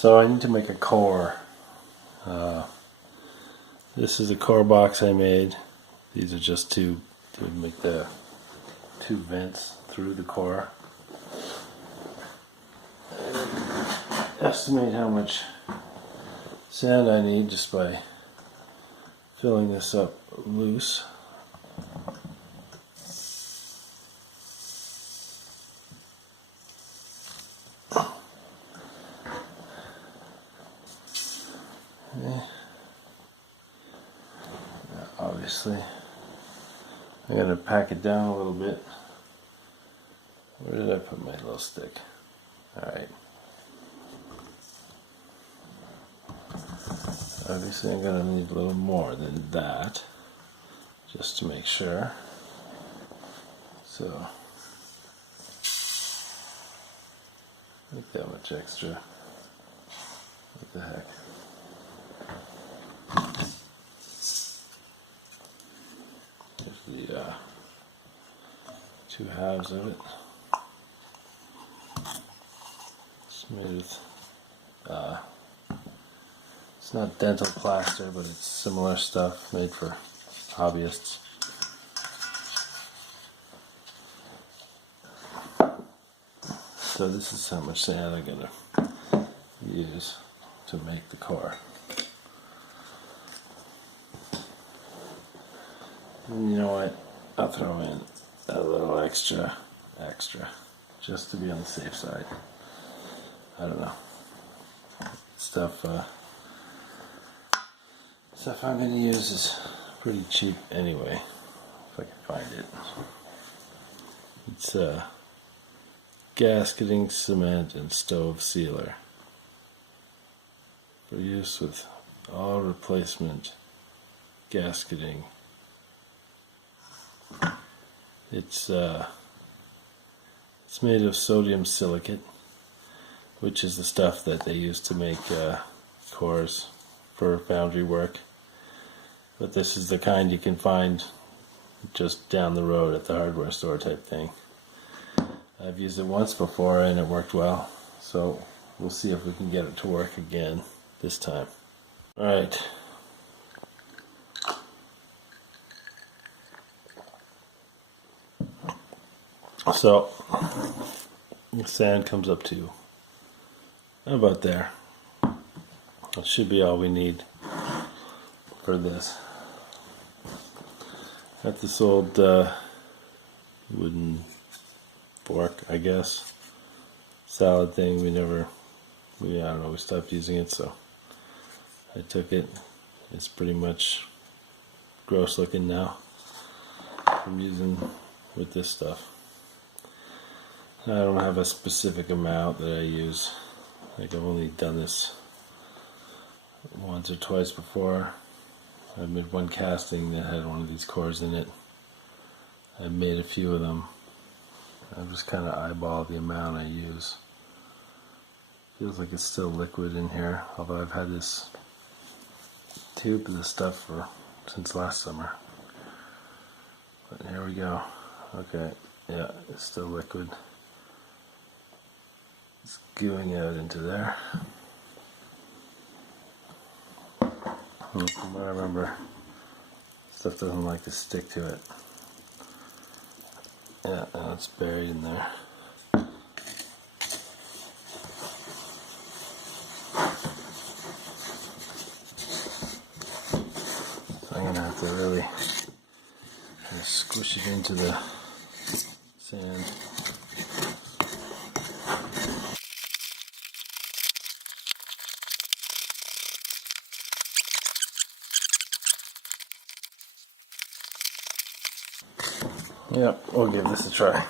So I need to make a core. This is a core box I made. These are just to make the two vents through the core. Estimate how much sand I need just by filling this up loose. Okay. Obviously, I'm going to pack it down a little bit. Where did I put my little stick? Alright. Obviously I'm going to need a little more than that, just to make sure. So, not that much extra. What the heck? Here's the two halves of it. It's made with, it's not dental plaster, but it's similar stuff made for hobbyists. So this is how much sand I'm going to use to make the core. And you know what? I'll throw in a little extra, just to be on the safe side. I don't know. Stuff I'm going to use is pretty cheap anyway, if I can find it. It's gasketing cement and stove sealer for use with all replacement gasketing. It's made of sodium silicate, which is the stuff that they use to make cores for foundry work. But this is the kind you can find just down the road at the hardware store type thing. I've used it once before and it worked well, so we'll see if we can get it to work again this time. Alright. So, the sand comes up to about there. That should be all we need for this. Got this old wooden fork, I guess, salad thing. I don't know, we stopped using it, so I took it. It's pretty much gross looking now from using with this stuff. I don't have a specific amount that I use. Like, I've only done this once or twice before. I made one casting that had one of these cores in it. I made a few of them. I just kind of eyeball the amount I use. Feels like it's still liquid in here, although I've had this tube of this stuff since last summer. But here we go. Okay, yeah, it's still liquid. It's gooing out into there. From what I remember, stuff doesn't like to stick to it. Yeah, and it's buried in there. So I'm gonna have to really kind of squish it into the sand. Yep, we'll give this a try.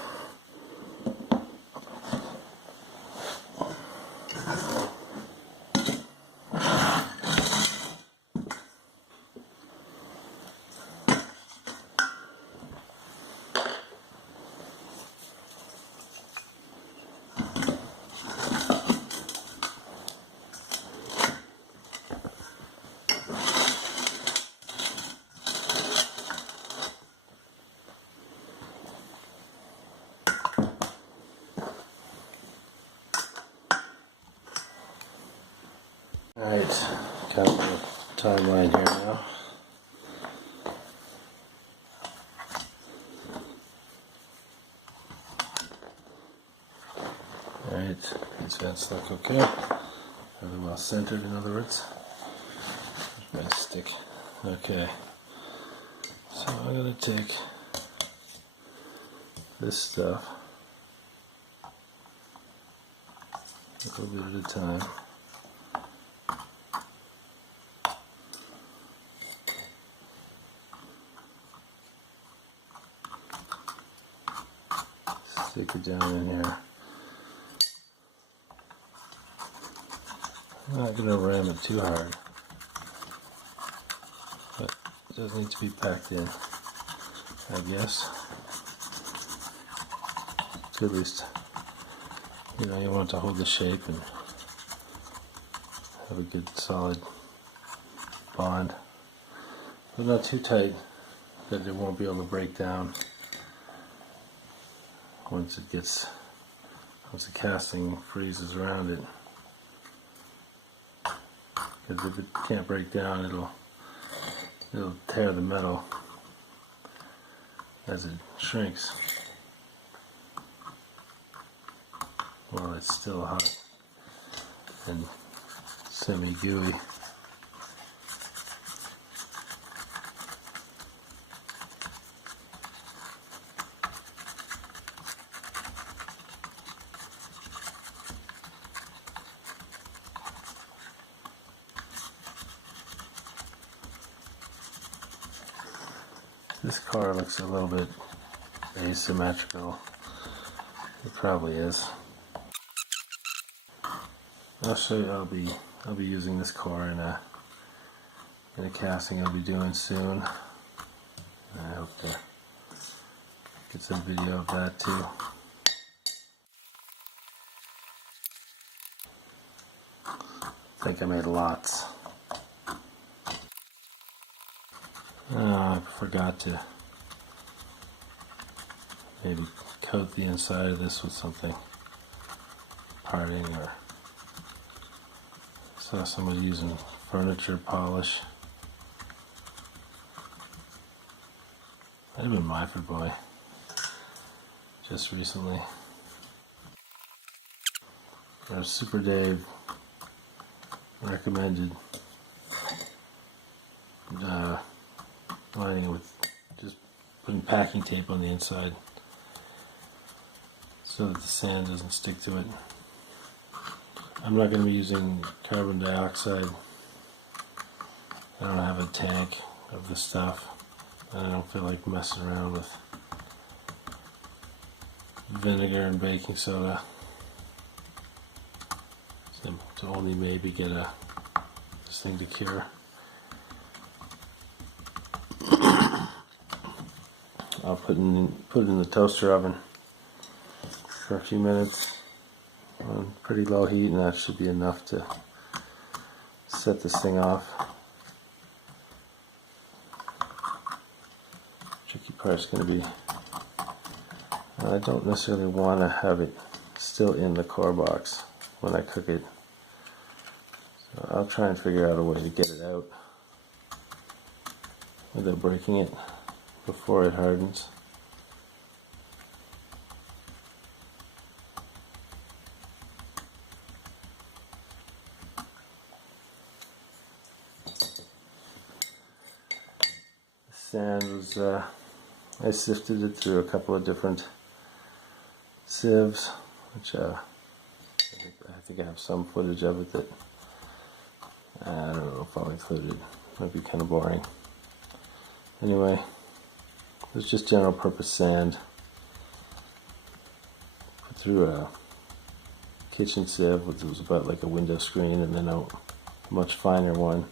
kind of a timeline here now. Alright, these vents look okay. Really well centered, in other words. Nice stick. Okay. So I'm going to take this stuff a little bit at a time. Stick it down in here. I'm not going to ram it too hard, but it does need to be packed in, I guess. So at least, you know, you want to hold the shape and have a good solid bond, but not too tight that it won't be able to break down once the casting freezes around it. Because if it can't break down, it'll tear the metal as it shrinks while it's still hot and semi-gooey. This car looks a little bit asymmetrical. It probably is. I'll show you. I'll be using this core in a casting I'll be doing soon. I hope to get some video of that too. I think I made lots. I forgot to maybe coat the inside of this with something, parting, or saw somebody using furniture polish. Might have been Myford Boy just recently. Super Dave recommended lining with just putting packing tape on the inside so that the sand doesn't stick to it. I'm not going to be using carbon dioxide. I don't have a tank of the stuff, and I don't feel like messing around with vinegar and baking soda. So to only maybe get this thing to cure. I'll put it in the toaster oven for a few minutes on pretty low heat, and that should be enough to set this thing off. Tricky part's going to be, I don't necessarily want to have it still in the core box when I cook it, so I'll try and figure out a way to get it out without breaking it before it hardens. The sand was, I sifted it through a couple of different sieves, which I think I have some footage of it that I don't know if I'll include it. Might be kind of boring. Anyway, it's just general purpose sand. Put through a kitchen sieve, which was about like a window screen, and then a much finer one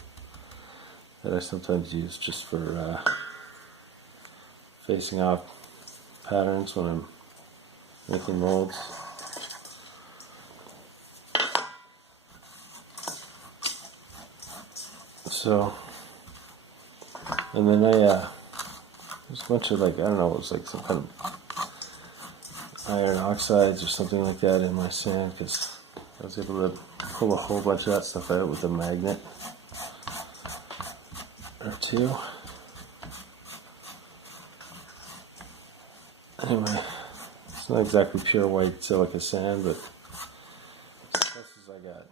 that I sometimes use just for facing off patterns when I'm making molds. So, and then there's a bunch of, like, I don't know, it was like some kind of iron oxides or something like that in my sand, because I was able to pull a whole bunch of that stuff out with a magnet. or two. Anyway, it's not exactly pure white silica sand, but it's as close as I got.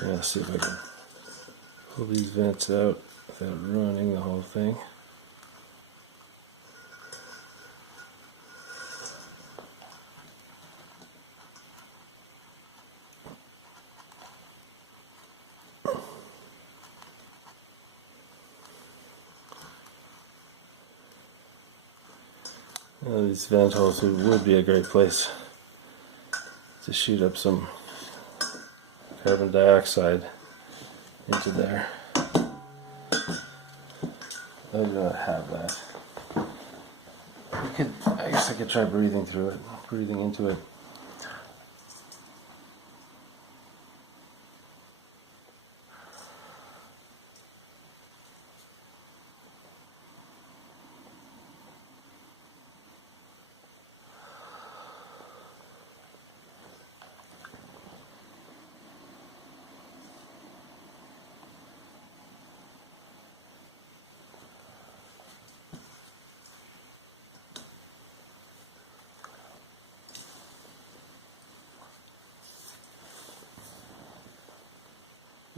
Yeah, see if I can pull these vents out without ruining the whole thing. These vent holes would be a great place to shoot up some carbon dioxide into there. I do not have that. I guess I could try breathing through it, breathing into it.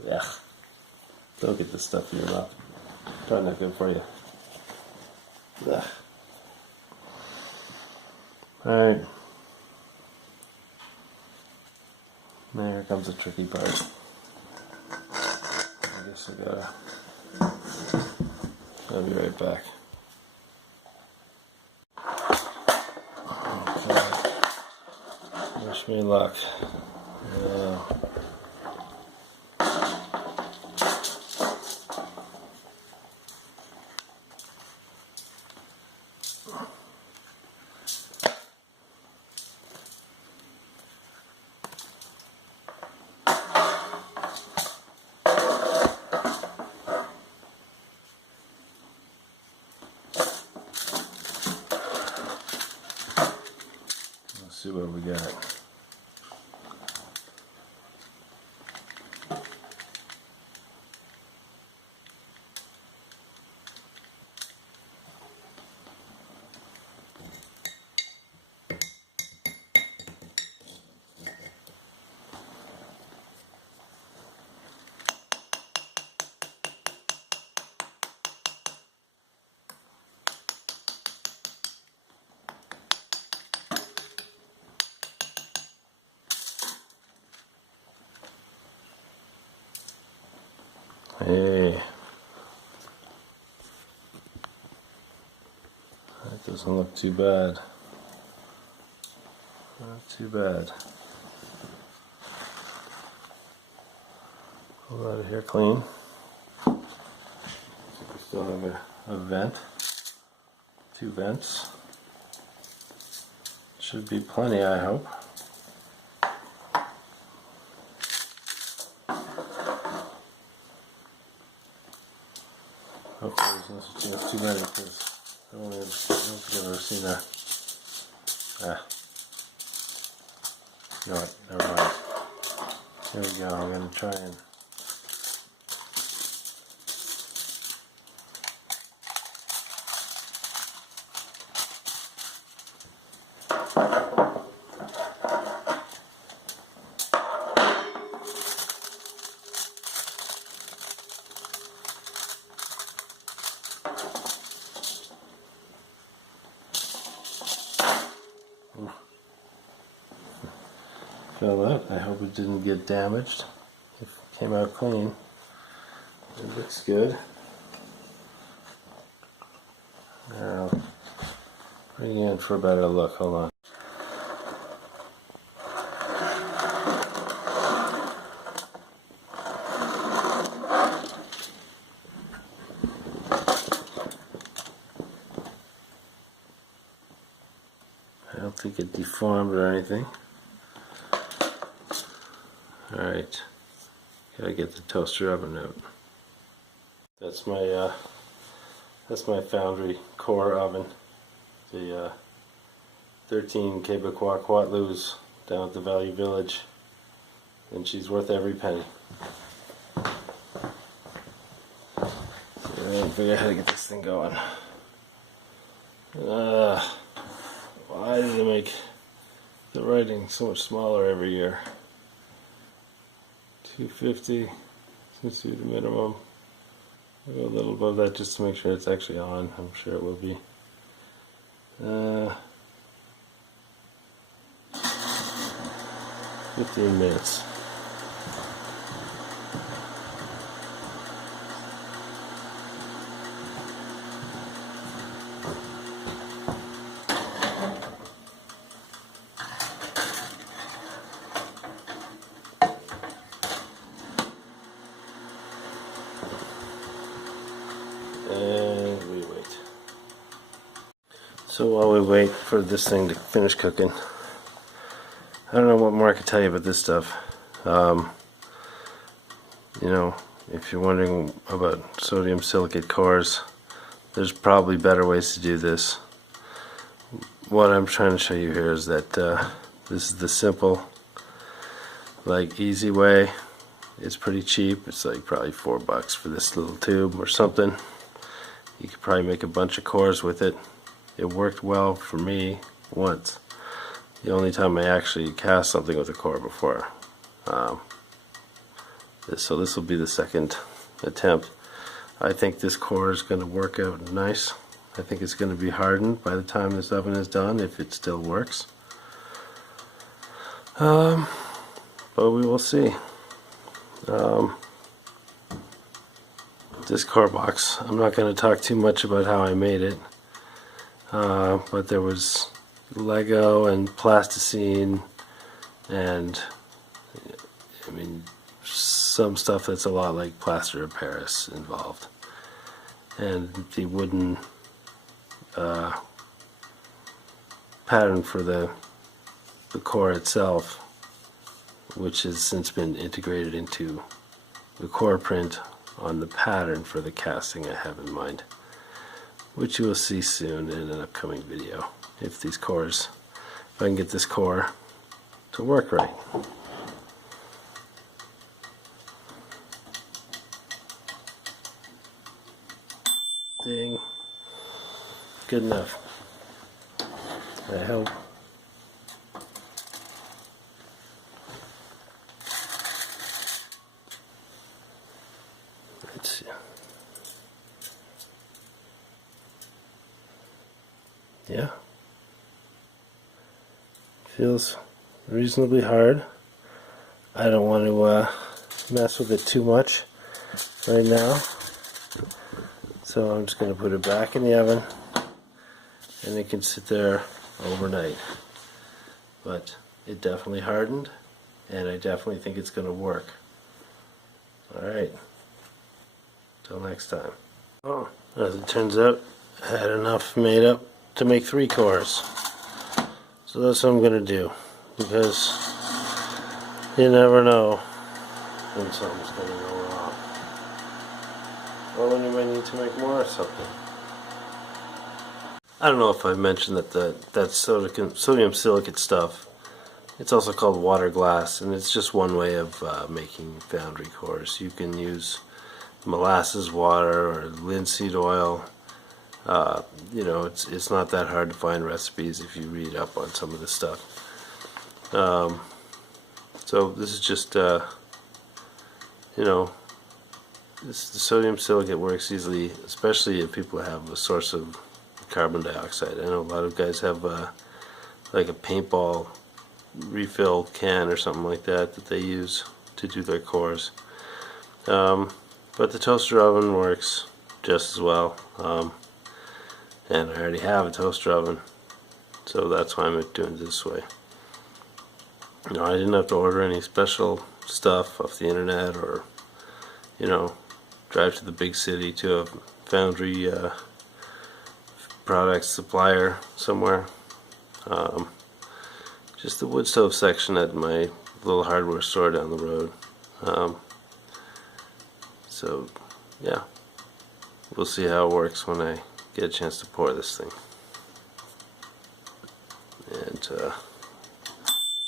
Yeah. Don't get this stuff in your mouth. Probably not good for you. Ugh. Alright. Now here comes the tricky part. I guess I'll be right back. Okay. Wish me luck. See what we got. Hey, that doesn't look too bad. Not too bad. Pull out of here clean. We still have a vent. 2 vents. Should be plenty, I hope. Hopefully there's no such thing as too many, because I don't think I've ever seen that. You know what, never mind. Here we go, I'm going to try and fill that. I hope it didn't get damaged. It came out clean. It looks good. I'll bring you in for a better look. Hold on. I don't think it deformed or anything. Alright, gotta get the toaster oven out. That's my Foundry core oven. The 13 Quebecois Quatlus down at the Value Village, and she's worth every penny. Alright, figure out how to get this thing going. Why do they make the writing so much smaller every year? 250 seems to be the minimum. I'll go a little above that just to make sure it's actually on. I'm sure it will be. 15 minutes. And we wait. So while we wait for this thing to finish cooking, I don't know what more I can tell you about this stuff. You know, if you're wondering about sodium silicate cores, there's probably better ways to do this. What I'm trying to show you here is that this is the simple, like, easy way. It's pretty cheap. It's like probably $4 for this little tube or something. You could probably make a bunch of cores with it. It worked well for me once. The only time I actually cast something with a core before. So this will be the second attempt. I think this core is going to work out nice. I think it's going to be hardened by the time this oven is done, if it still works. But we will see. This core box, I'm not going to talk too much about how I made it, but there was Lego and plasticine and, I mean, some stuff that's a lot like plaster of Paris involved, and the wooden pattern for the core itself, which has since been integrated into the core print on the pattern for the casting I have in mind, which you will see soon in an upcoming video, if I can get this core to work right. Ding. Good enough, I hope. Let's see. Yeah. Feels reasonably hard. I don't want to mess with it too much right now. So I'm just going to put it back in the oven, and it can sit there overnight. But it definitely hardened, and I definitely think it's going to work. Alright. Till next time. Oh, as it turns out, I had enough made up to make 3 cores. So that's what I'm going to do, because you never know when something's going to go wrong, or when you might need to make more of something. I don't know if I mentioned that that sodium silicate stuff, it's also called water glass, and it's just one way of making Foundry cores. You can use molasses water or linseed oil. You know, it's not that hard to find recipes if you read up on some of this stuff. So this is just, you know, the sodium silicate works easily, especially if people have a source of carbon dioxide. I know a lot of guys have like a paintball refill can or something like that they use to do their cores. But the toaster oven works just as well. and I already have a toaster oven, so that's why I'm doing it this way. You know, I didn't have to order any special stuff off the internet, or, you know, drive to the big city to a Foundry product supplier somewhere. Just the wood stove section at my little hardware store down the road. So yeah, we'll see how it works when I get a chance to pour this thing. And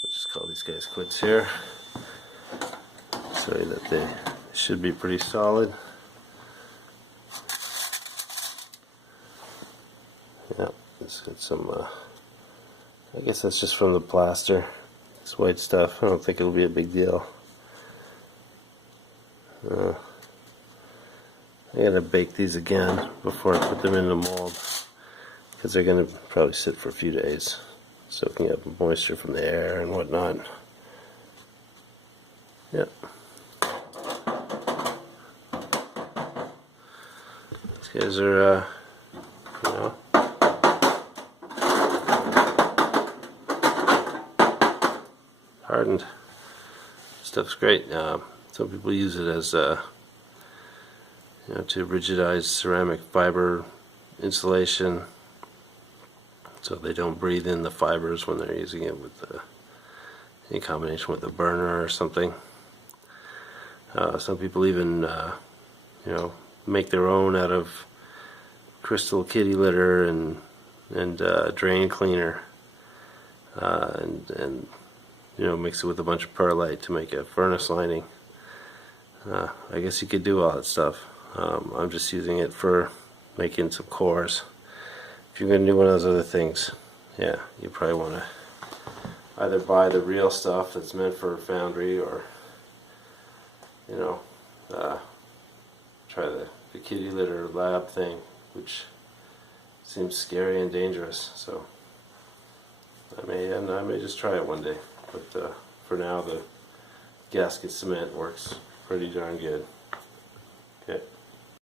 let's just call these guys quits here. Show you that they should be pretty solid. Yeah, it's got some, I guess that's just from the plaster. This white stuff, I don't think it'll be a big deal. I gotta bake these again before I put them in the mold, because they're gonna probably sit for a few days, soaking up moisture from the air and whatnot. Yep. These guys are, you know, hardened. Stuff's great. Some people use it as you know, to rigidize ceramic fiber insulation, so they don't breathe in the fibers when they're using it with in combination with a burner or something. Some people even you know, make their own out of crystal kitty litter and drain cleaner, and you know, mix it with a bunch of perlite to make a furnace lining. I guess you could do all that stuff. I'm just using it for making some cores. If you're going to do one of those other things, yeah, you probably want to either buy the real stuff that's meant for Foundry, or, you know, try the kitty litter lab thing, which seems scary and dangerous. So I may just try it one day. But for now, the gasket cement works pretty darn good. Okay.